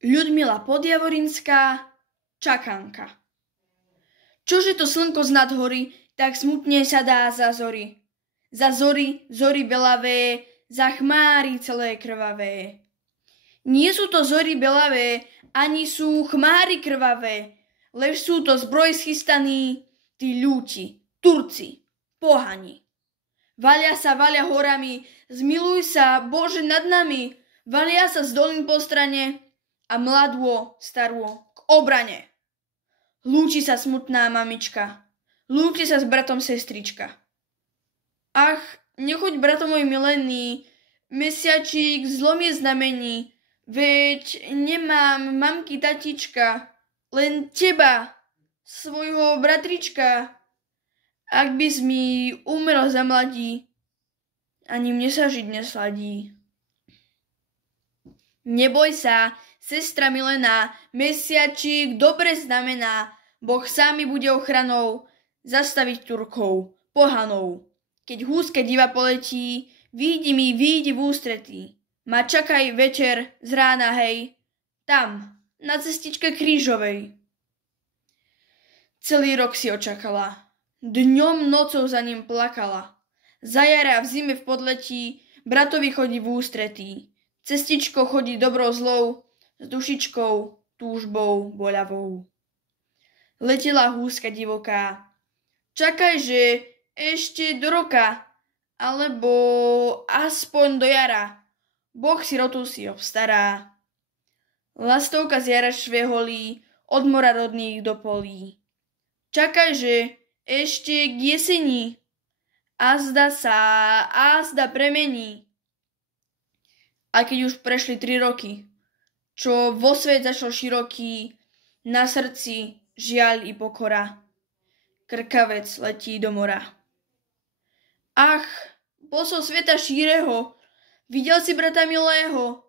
Ľudmila Podjavorinská, Čakanka. Čože to slnko z nad hory, tak smutne sa dá za zory. Za zory, zory belavé, za chmáry celé krvavé. Nie sú to zory belavé, ani sú chmáry krvavé, lež sú to zbroj schystaní, tí ľúti, Turci, pohani. Valia horami, zmiluj sa, Bože, nad nami, valia sa z dolín po strane a mladô, starô k obrane. Lúči sa smutná mamička, lúči sa s bratom sestrička. Ach, nechoď, brato môj milený, mesiačík zlomie znamení, veď nemám mamky, tatička, len teba, svojho bratrička. Ak bys mi umrel za mladí, ani mne sa žiť nesladí. Neboj sa, sestra milená, mesiačík dobre znamená, Boh sám mi bude ochranou zastaviť Turkov, pohanov. Keď húska diva poletí, výjdi v ústretí. Ma čakaj večer z rána, hej, tam, na cestičke krížovej. Celý rok si očakala, dňom nocou za ním plakala. Za jara v zime v podletí, bratovi chodí v ústretí. Cestičko chodí dobrou zlou, s dušičkou, túžbou, boľavou. Letela húska divoká, čakajže ešte do roka, alebo aspoň do jara. Boh sirotu si obstará. Lastovka z jara šveholí, od mora rodných do polí. Čakajže ešte k jeseni, azda premení. A keď už prešli 3 roky, čo vo svet zašol široký, na srdci žiaľ i pokora, krkavec letí do mora. Ach, posol sveta šíreho, videl si brata milého?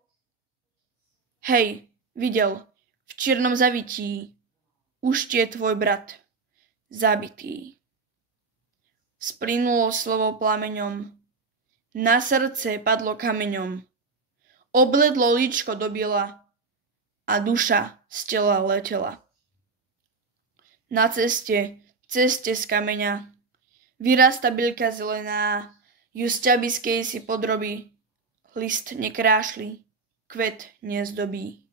Hej, videl, v čiernom zavití, už je tvoj brat zabitý. Splynulo slovo plameňom, na srdce padlo kameňom, obledlo líčko do biela a duša z tela letela. Na ceste z kameňa, vyrasta bylka zelená, ju z ťabiskej si podrobí, list nekrášli, kvet nezdobí.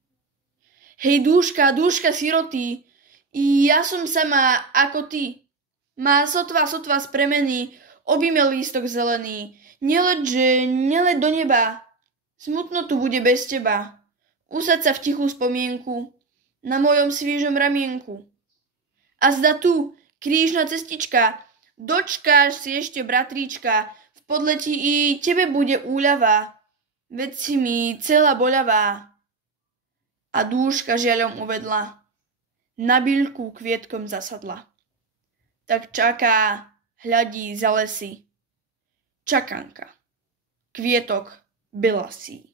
Hej, dúška siroty, i ja som sama ako ty. Má sotva z premeny, objíme lístok zelený, nelet do neba, smutno tu bude bez teba. Usaď sa v tichú spomienku, na mojom sviežom ramienku. A zda tu, krížna cestička, dočkáš si ešte bratríčka, v podletí i tebe bude úľava, veď si mi celá boľavá. A dúška žiaľom uvedla, na bylku kvietkom zasadla. Tak čaká, hľadí za lesy. Čakanka, kvietok bylasí.